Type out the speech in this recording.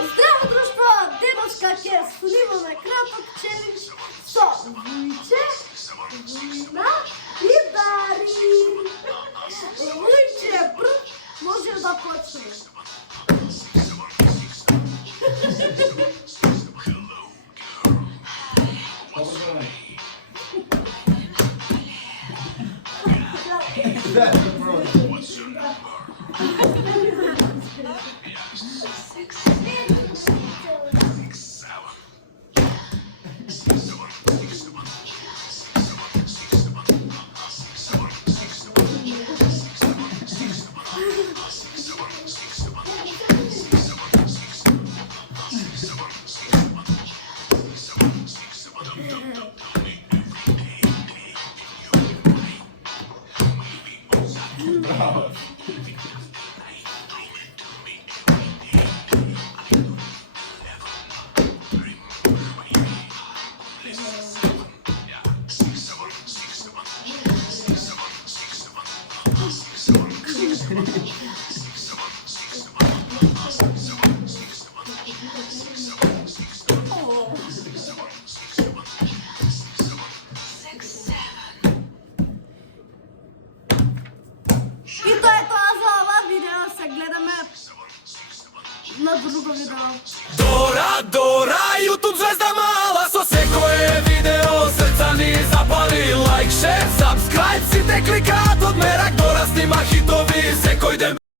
Здраво друштво, деношка ќе снимаме краток челендж со Вујче, Вујна и Дарин. Вујче прв, може да почне. И тоа е тоа за ова видео, се гледаме на друго видео. Дора, YouTube звезда мала, со секое видео срца ни запали. Лайк, шер, subscribe, сите кликаат од мерак, Дора снима хитови